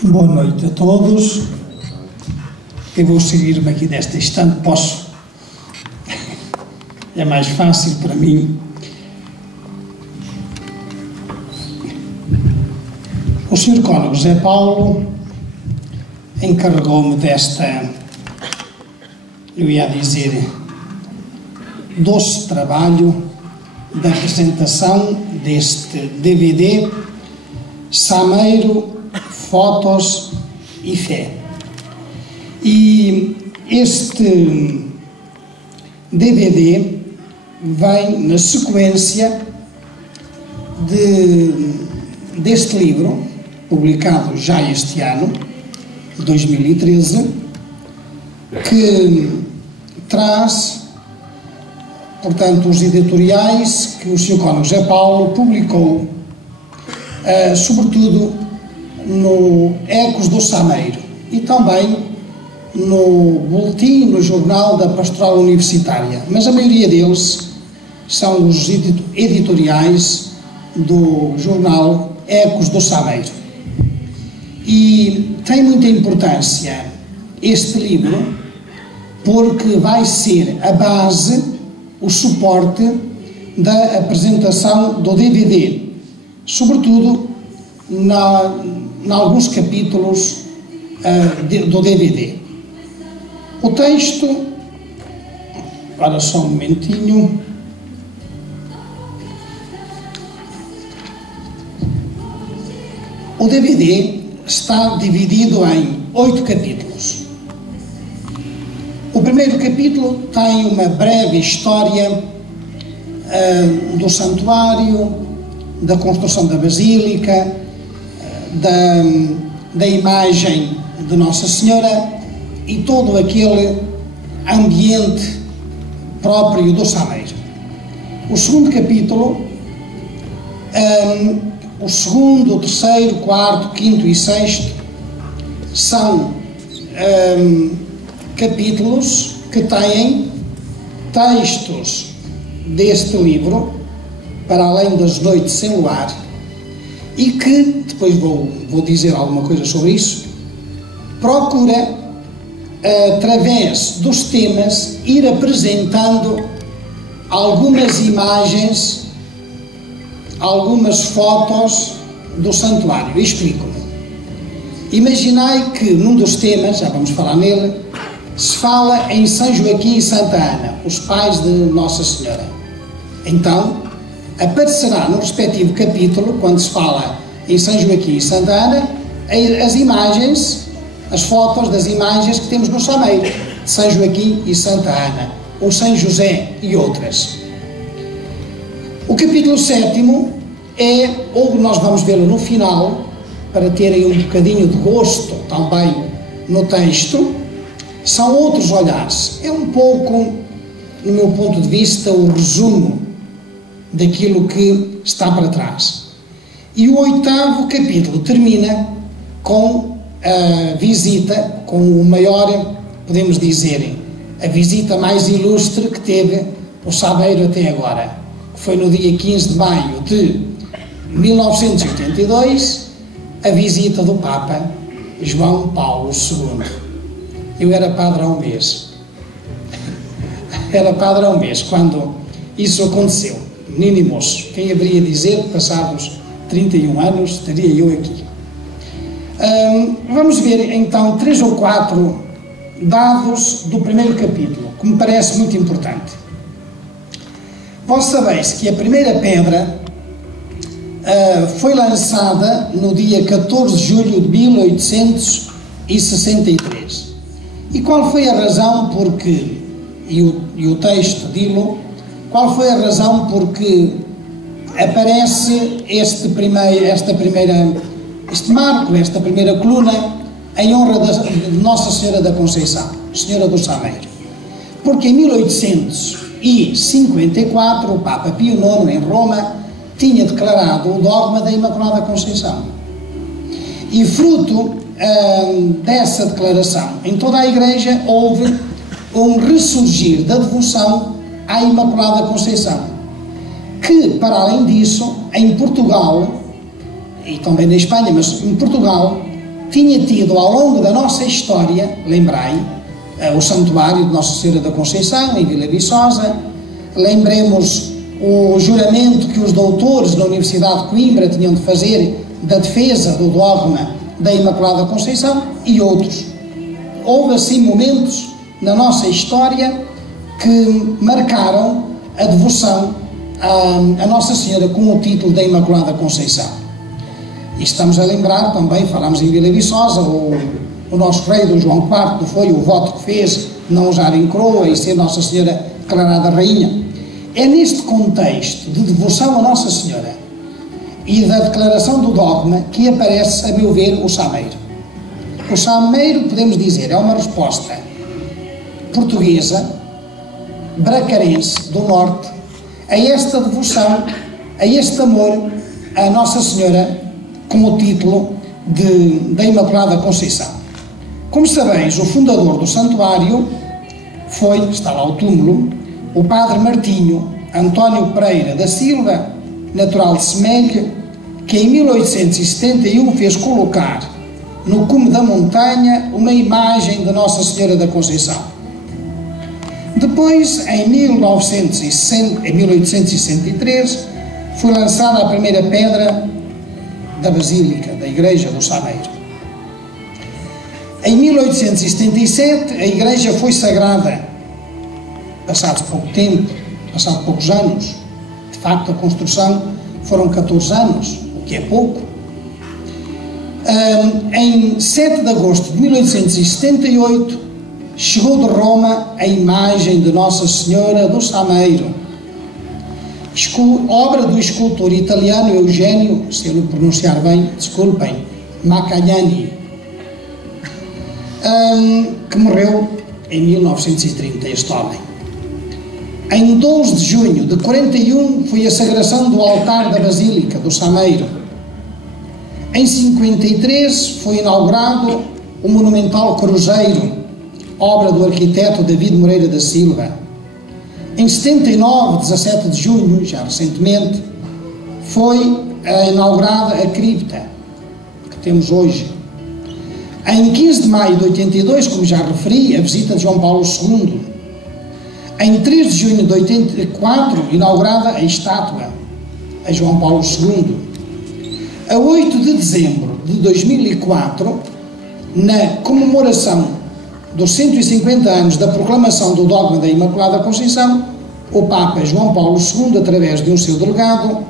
Boa noite a todos. Eu vou seguir-me aqui neste instante, posso? É mais fácil para mim. O Sr. Cônego José Paulo encarregou-me desta, eu ia dizer, doce trabalho da apresentação deste DVD Sameiro, Fotos e Fé. E este DVD vem na sequência deste livro, publicado já este ano, 2013, que traz, portanto, os editoriais que o Sr. Cônego José Paulo publicou, sobretudo no Ecos do Sameiro e também no boletim, no jornal da Pastoral Universitária, mas a maioria deles são os editoriais do jornal Ecos do Sameiro. E tem muita importância este livro porque vai ser a base, o suporte da apresentação do DVD, sobretudo em alguns capítulos do DVD. O texto, agora só um momentinho. O DVD está dividido em 8 capítulos. O primeiro capítulo tem uma breve história do santuário, da construção da basílica, da imagem de Nossa Senhora e todo aquele ambiente próprio do Sameiro. O segundo capítulo, o segundo, o terceiro, quarto, quinto e sexto são capítulos que têm textos deste livro, para além das noites sem luar, e que, depois vou dizer alguma coisa sobre isso, procura, através dos temas, ir apresentando algumas imagens, algumas fotos do santuário. Explico-me. Imaginai que num dos temas, já vamos falar nele, se fala em São Joaquim e Santa Ana, os pais de Nossa Senhora. Então, aparecerá no respectivo capítulo, quando se fala em São Joaquim e Santa Ana, as imagens, as fotos das imagens que temos no Sameiro, de São Joaquim e Santa Ana, ou São José e outras. O capítulo 7º é, ou nós vamos vê-lo no final, para terem um bocadinho de gosto também no texto, são outros olhares. É um pouco, no meu ponto de vista, o resumo daquilo que está para trás. E o 8º capítulo termina com a visita, com o maior, podemos dizer, a visita mais ilustre que teve o Sameiro até agora, que foi no dia 15 de maio de 1982, a visita do Papa João Paulo II. Eu era padre há um mês. Era padre há um mês quando isso aconteceu. Menino e moço, quem haveria dizer que passados 31 anos estaria eu aqui. Vamos ver então 3 ou 4 dados do primeiro capítulo, que me parece muito importante. Vós sabeis que a primeira pedra foi lançada no dia 14 de julho de 1863. E qual foi a razão porque, e o texto dilo, qual foi a razão porque aparece este marco, esta primeira coluna, em honra de Nossa Senhora da Conceição, Senhora do Sameiro? Porque em 1854 o Papa Pio IX, em Roma, tinha declarado o dogma da Imaculada Conceição. E fruto dessa declaração, em toda a Igreja houve um ressurgir da devoção à Imaculada Conceição, que, para além disso, em Portugal, e também na Espanha, mas em Portugal, tinha tido ao longo da nossa história, lembrei, o Santuário de Nossa Senhora da Conceição, em Vila Viçosa, lembremos o juramento que os doutores da Universidade de Coimbra tinham de fazer da defesa do dogma da Imaculada Conceição e outros. Houve assim momentos na nossa história que marcaram a devoção a Nossa Senhora com o título da Imaculada Conceição. E estamos a lembrar também, falámos em Vila Viçosa, o nosso rei do João IV foi o voto que fez não usar em coroa e ser Nossa Senhora declarada rainha. É neste contexto de devoção a Nossa Senhora e da declaração do dogma que aparece, a meu ver, o Sameiro. O Sameiro, podemos dizer, é uma resposta portuguesa, bracarense, do norte, a esta devoção, a este amor a Nossa Senhora com o título da Imaculada Conceição. Como sabeis, o fundador do santuário estava ao túmulo, o padre Martinho António Pereira da Silva, natural de Semelho, que em 1871 fez colocar no cume da montanha uma imagem de Nossa Senhora da Conceição. Depois, em 1863, foi lançada a primeira pedra da Basílica, da Igreja do Sameiro. Em 1877, a igreja foi sagrada. Passado pouco tempo, passado poucos anos, de facto a construção foram 14 anos, o que é pouco. Em 7 de agosto de 1878, chegou de Roma a imagem de Nossa Senhora do Sameiro, obra do escultor italiano Eugenio, se eu não pronunciar bem, desculpem, Macagnani, que morreu em 1930, este homem. Em 12 de junho de 41 foi a sagração do altar da Basílica do Sameiro. Em 53 foi inaugurado o monumental cruzeiro, obra do arquiteto David Moreira da Silva. Em 79, 17 de junho, já recentemente, foi inaugurada a cripta que temos hoje. Em 15 de maio de 82, como já referi, a visita de João Paulo II. Em 3 de junho de 84, inaugurada a estátua a João Paulo II. A 8 de dezembro de 2004, na comemoração dos 150 anos da proclamação do dogma da Imaculada Conceição, o Papa João Paulo II, através de um seu delegado,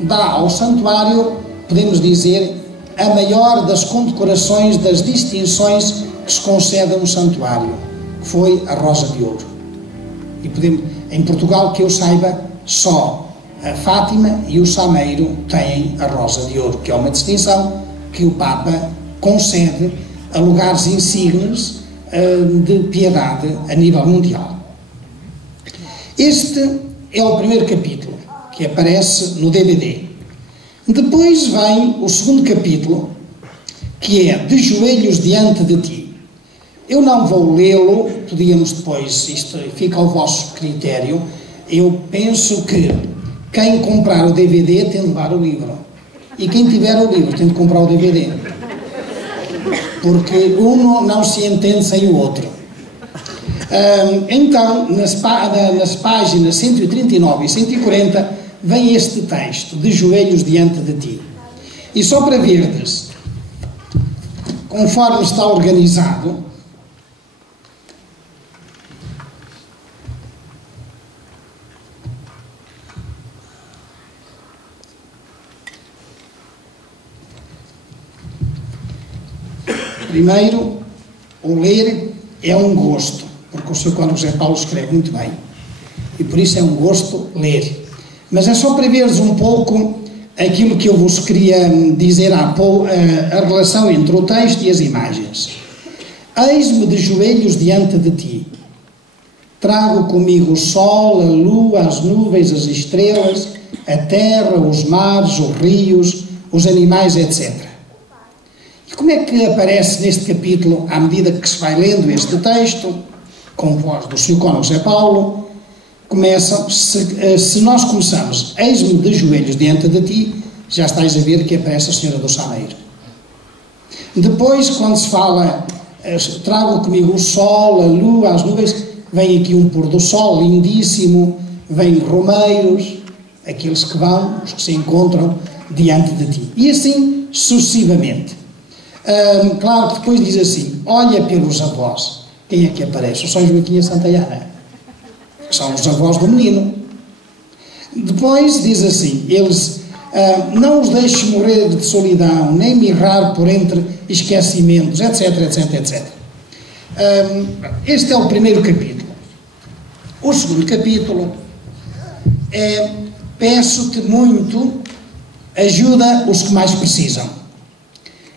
dá ao santuário, podemos dizer, a maior das condecorações, das distinções que se concede a um santuário, que foi a Rosa de Ouro. E em Portugal, que eu saiba, só a Fátima e o Sameiro têm a Rosa de Ouro, que é uma distinção que o Papa concede a lugares insignes de piedade a nível mundial. Este é o primeiro capítulo que aparece no DVD. Depois vem o segundo capítulo, que é De Joelhos Diante de Ti. Eu não vou lê-lo, podíamos depois, isto fica ao vosso critério. Eu penso que quem comprar o DVD tem de levar o livro. E quem tiver o livro tem de comprar o DVD. Porque um não se entende sem o outro. Então, nas páginas 139 e 140, vem este texto, De Joelhos Diante de Ti. E só para verdes, conforme está organizado, primeiro, o ler é um gosto, porque o Sr. Cônego José Paulo escreve muito bem, e por isso é um gosto ler. Mas é só para veres um pouco aquilo que eu vos queria dizer há pouco, a relação entre o texto e as imagens. Eis-me de joelhos diante de ti. Trago comigo o sol, a lua, as nuvens, as estrelas, a terra, os mares, os rios, os animais, etc. E como é que aparece neste capítulo, à medida que se vai lendo este texto, com voz do Sr. Cônego José Paulo, se nós começamos, eis-me de joelhos diante de ti, já estáis a ver que aparece a Senhora do Sameiro. Depois, quando se fala, trago comigo o sol, a lua, as nuvens, vem aqui um pôr do sol lindíssimo, vem romeiros, aqueles que vão, os que se encontram diante de ti. E assim sucessivamente. Claro que depois diz assim, olha pelos avós. Quem é que aparece? O São Joaquim e a Santa Ana, que são os avós do menino. Depois diz assim, eles, não os deixes morrer de solidão, nem mirrar por entre esquecimentos, etc, etc, etc. Este é o primeiro capítulo. O segundo capítulo é, peço-te muito, ajuda os que mais precisam.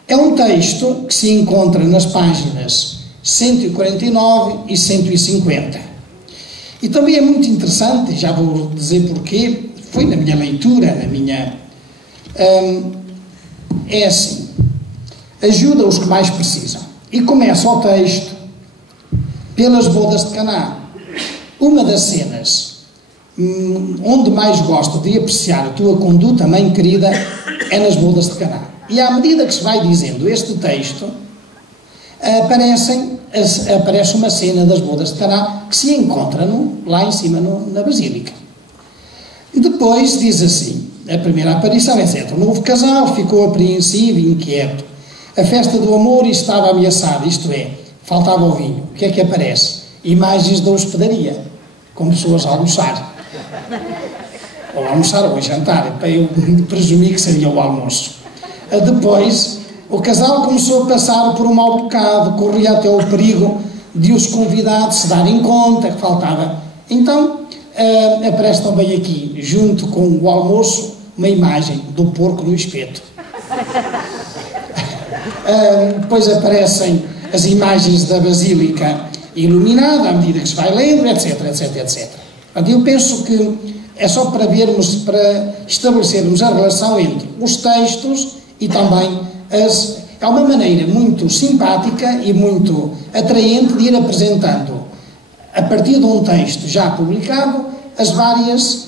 É um texto que se encontra nas páginas 149 e 150. E também é muito interessante, já vou dizer porquê, foi na minha leitura, é assim, ajuda os que mais precisam. E começa o texto pelas bodas de Caná. Uma das cenas onde mais gosto de apreciar a tua conduta, mãe querida, é nas bodas de Caná. E à medida que se vai dizendo este texto, aparece uma cena das bodas de Caná que se encontra lá em cima na Basílica. Depois diz assim, a primeira aparição, etc. O novo casal ficou apreensivo e inquieto. A festa do amor estava ameaçada, isto é, faltava o vinho. O que é que aparece? Imagens da hospedaria, com pessoas a almoçar. Ou almoçar ou a jantar, eu presumi que seria o almoço. Depois, o casal começou a passar por um mau bocado, corria até o perigo de os convidados se darem conta que faltava. Então, aparece também aqui, junto com o almoço, uma imagem do porco no espeto. Depois aparecem as imagens da Basílica iluminada, à medida que se vai lendo, etc, etc, etc. Eu penso que é só para vermos, para estabelecermos a relação entre os textos e também é uma maneira muito simpática e muito atraente de ir apresentando, a partir de um texto já publicado, as várias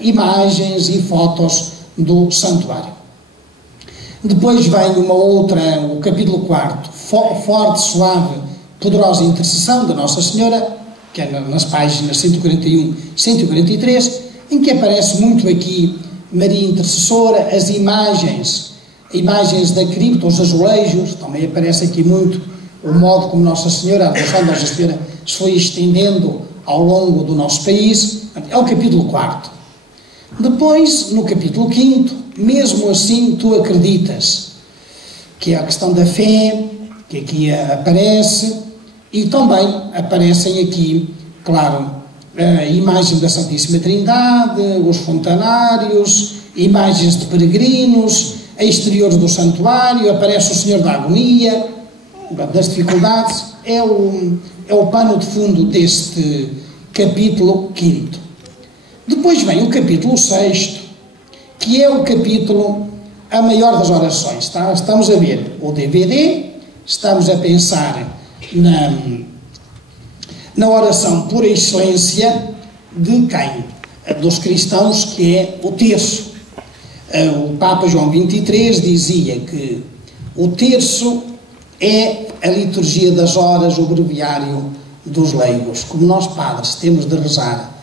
imagens e fotos do santuário. Depois vem uma outra, o capítulo 4, forte, suave, poderosa intercessão da Nossa Senhora, que é nas páginas 141 e 143, em que aparece muito aqui Maria Intercessora, as imagens da cripta, os azulejos, também aparece aqui muito o modo como Nossa Senhora, a devoção de Nossa Senhora se foi estendendo ao longo do nosso país. É o capítulo 4. Depois, no capítulo 5, mesmo assim tu acreditas, que é a questão da fé, que aqui aparece, e também aparecem aqui, claro, a imagem da Santíssima Trindade, os fontanários, imagens de peregrinos, exteriores do santuário, aparece o Senhor da Agonia, das dificuldades, é o pano de fundo deste capítulo 5. Depois vem o capítulo 6, que é o capítulo a maior das orações. Tá? Estamos a ver o DVD, estamos a pensar na oração por excelência de quem? Dos cristãos, que é o terço. O Papa João XXIII dizia que o terço é a liturgia das horas, o breviário dos leigos. Como nós, padres, temos de rezar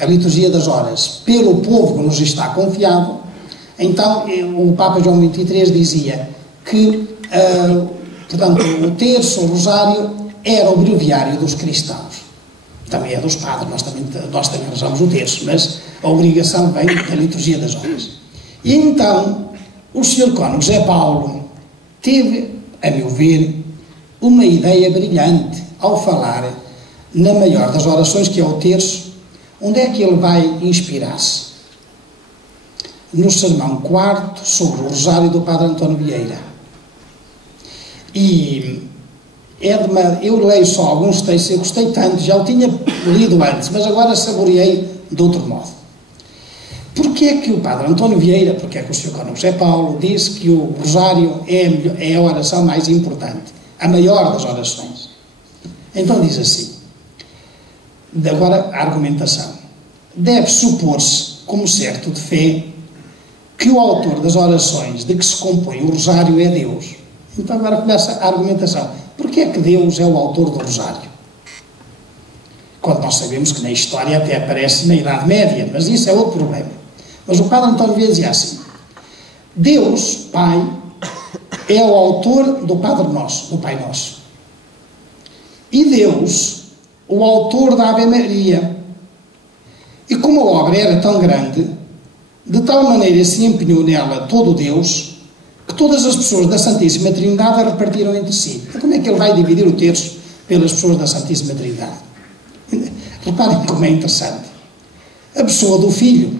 a liturgia das horas pelo povo que nos está confiado, então o Papa João XXIII dizia que, portanto, o terço, o rosário, era o breviário dos cristãos. Também é dos padres, nós também rezamos o terço, mas a obrigação vem da liturgia das horas. E então, o Sr. Cônego José Paulo teve, a meu ver, uma ideia brilhante ao falar na maior das orações, que é o terço. Onde é que ele vai inspirar-se? No sermão 4 sobre o Rosário do Padre António Vieira. E eu leio só alguns textos, eu gostei tanto, já o tinha lido antes, mas agora saboreei de outro modo. Porquê é que o Padre António Vieira, porque é que o Sr. Cônego José Paulo disse que o Rosário é a oração mais importante, a maior das orações? Então diz assim, agora a argumentação: deve supor-se, como certo de fé, que o autor das orações de que se compõe o rosário é Deus. Então agora começa a argumentação. Porquê é que Deus é o autor do rosário? Quando nós sabemos que na história até aparece na Idade Média, mas isso é outro problema. Mas o padre António Vieira dizia assim: Deus, Pai, é o autor do Padre Nosso, do Pai Nosso. E Deus, o autor da Ave Maria. E como a obra era tão grande, de tal maneira se empenhou nela todo Deus, que todas as pessoas da Santíssima Trindade a repartiram entre si. Então, como é que ele vai dividir o terço pelas pessoas da Santíssima Trindade? Reparem como é interessante. A pessoa do Filho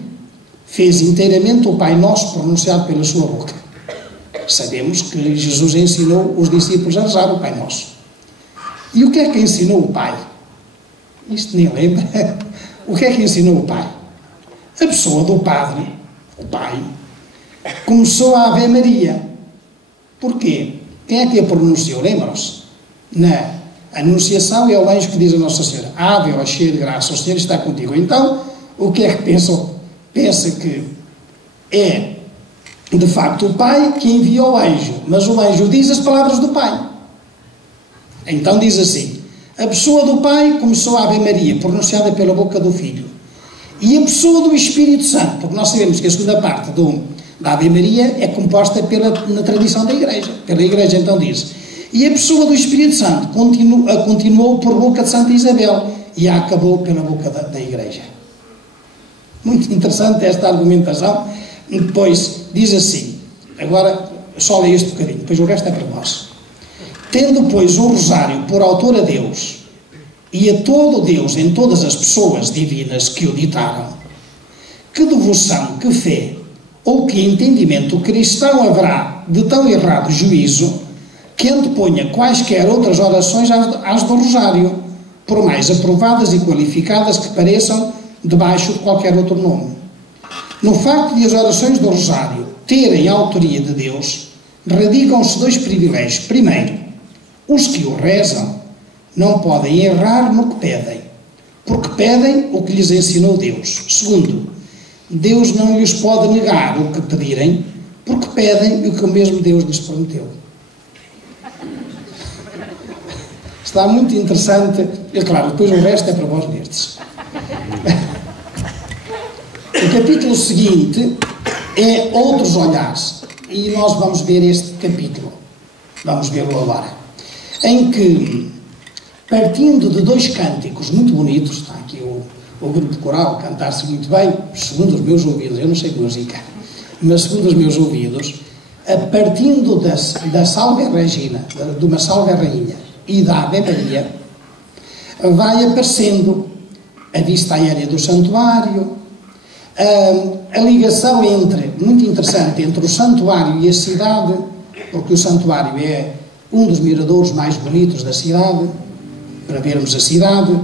fez inteiramente o Pai Nosso pronunciado pela sua boca. Sabemos que Jesus ensinou os discípulos a rezar o Pai Nosso. E o que é que ensinou o Pai? Isto nem lembra. O que é que ensinou o Pai? A pessoa do Padre, o Pai, começou a Ave Maria. Porquê? Quem é que a pronunciou? Lembram-se? Na Anunciação é o anjo que diz a Nossa Senhora: Ave, ó cheia de graça, o Senhor está contigo. Então, o que é que pensam? Pensa que é, de facto, o Pai que envia o anjo, mas o anjo diz as palavras do Pai. Então diz assim: a pessoa do Pai começou a Ave Maria, pronunciada pela boca do Filho. E a pessoa do Espírito Santo, porque nós sabemos que a segunda parte da Ave Maria é composta na tradição da Igreja. Pela Igreja, então diz: e a pessoa do Espírito Santo continuou por boca de Santa Isabel e a acabou pela boca da Igreja. Muito interessante esta argumentação. E depois diz assim, agora só leio este bocadinho, depois o resto é para nós. Tendo, pois, o rosário por autor a Deus e a todo Deus em todas as pessoas divinas que o ditaram, que devoção, que fé ou que entendimento cristão haverá de tão errado juízo que anteponha quaisquer outras orações às do rosário, por mais aprovadas e qualificadas que pareçam debaixo de qualquer outro nome. No facto de as orações do rosário terem a autoria de Deus, radicam-se dois privilégios. Primeiro, os que o rezam não podem errar no que pedem, porque pedem o que lhes ensinou Deus. Segundo, Deus não lhes pode negar o que pedirem, porque pedem o que o mesmo Deus lhes prometeu. Está muito interessante. E claro, depois o resto é para vós verdes. O capítulo seguinte é Outros Olhares. E nós vamos ver este capítulo. Vamos vê-lo agora. Em que, partindo de dois cânticos muito bonitos, está aqui o grupo coral cantar-se muito bem, segundo os meus ouvidos, eu não sei música, mas segundo os meus ouvidos, partindo da Salve Regina, de uma Salve Rainha, e da Ave Maria, vai aparecendo a vista aérea do santuário, a ligação muito interessante, entre o santuário e a cidade, porque o santuário é um dos miradouros mais bonitos da cidade, para vermos a cidade.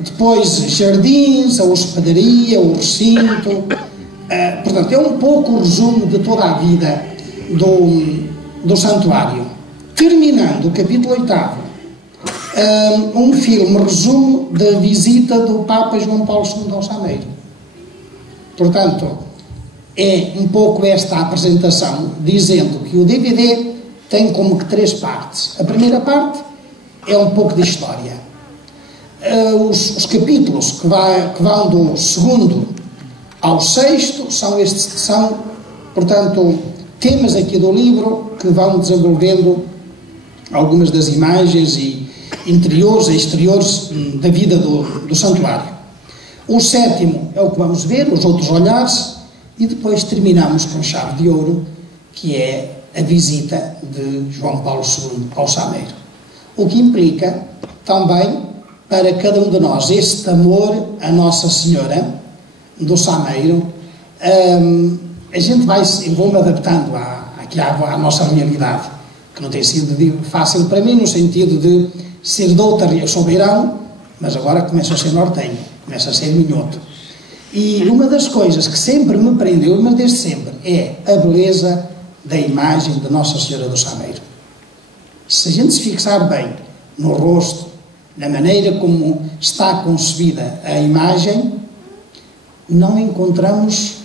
Depois jardins, a hospedaria, o recinto. Portanto, é um pouco o resumo de toda a vida do santuário. Terminando o capítulo 8º, um filme resumo da visita do Papa João Paulo II ao Sameiro. Portanto, é um pouco esta apresentação, dizendo que o DVD tem como que 3 partes. A primeira parte é um pouco de história. Os capítulos que vão do 2º ao 6º são, portanto, temas aqui do livro que vão desenvolvendo algumas das imagens e interiores e exteriores da vida do santuário. O 7º é o que vamos ver, os outros olhares, e depois terminamos com chave de ouro, que é a visita de João Paulo II ao Sameiro. O que implica também para cada um de nós este amor a Nossa Senhora do Sameiro. A gente vou-me adaptando aqui à nossa realidade, que não tem sido fácil para mim, no sentido de ser de outra, eu sou beirão, mas agora começo a ser nortenho, começo a ser minhoto. E uma das coisas que sempre me prendeu, mas desde sempre, é a beleza da imagem de Nossa Senhora do Sameiro. Se a gente se fixar bem no rosto, na maneira como está concebida a imagem, não encontramos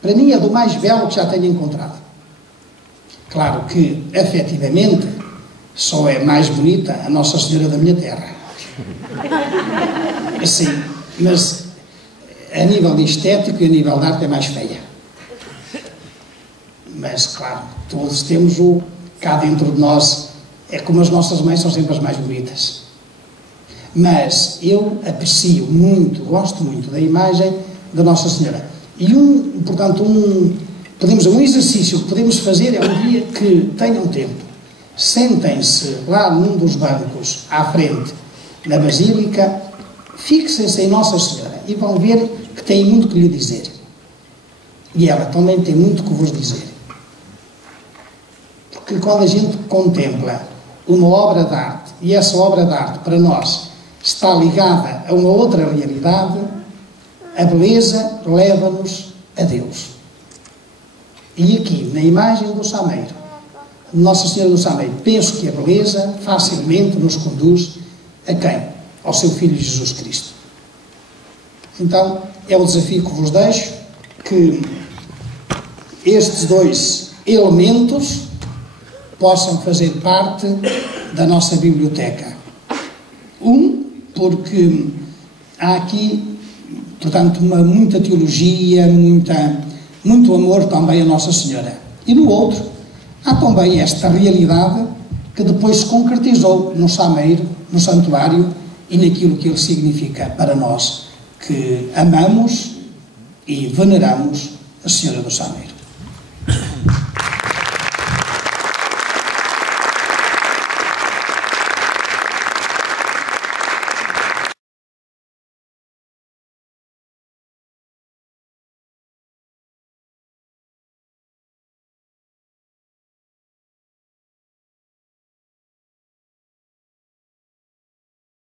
Para mim é do mais belo que já tenho encontrado. Claro que, efetivamente, só é mais bonita a Nossa Senhora da minha terra. Sim, mas a nível de estético e a nível de arte é mais feia. Mas, claro, todos temos cá dentro de nós, é como as nossas mães são sempre as mais bonitas. Mas eu aprecio muito, gosto muito da imagem da Nossa Senhora. E portanto, um exercício que podemos fazer é um dia que tenham tempo. Sentem-se lá num dos bancos à frente, na Basílica, fixem-se em Nossa Senhora e vão ver que tem muito que lhe dizer. E ela também tem muito que vos dizer. Porque quando a gente contempla uma obra de arte, e essa obra de arte para nós está ligada a uma outra realidade, a beleza leva-nos a Deus. E aqui, na imagem do Sameiro, Nossa Senhora do Sameiro, penso que a beleza facilmente nos conduz a quem? Ao seu Filho Jesus Cristo. Então, é o desafio que vos deixo, que estes dois elementos possam fazer parte da nossa biblioteca. Porque há aqui, portanto, muita teologia, muito amor também a Nossa Senhora. E no outro, há também esta realidade que depois se concretizou no Sameiro, no santuário, e naquilo que ele significa para nós, que amamos e veneramos a Senhora do Sameiro.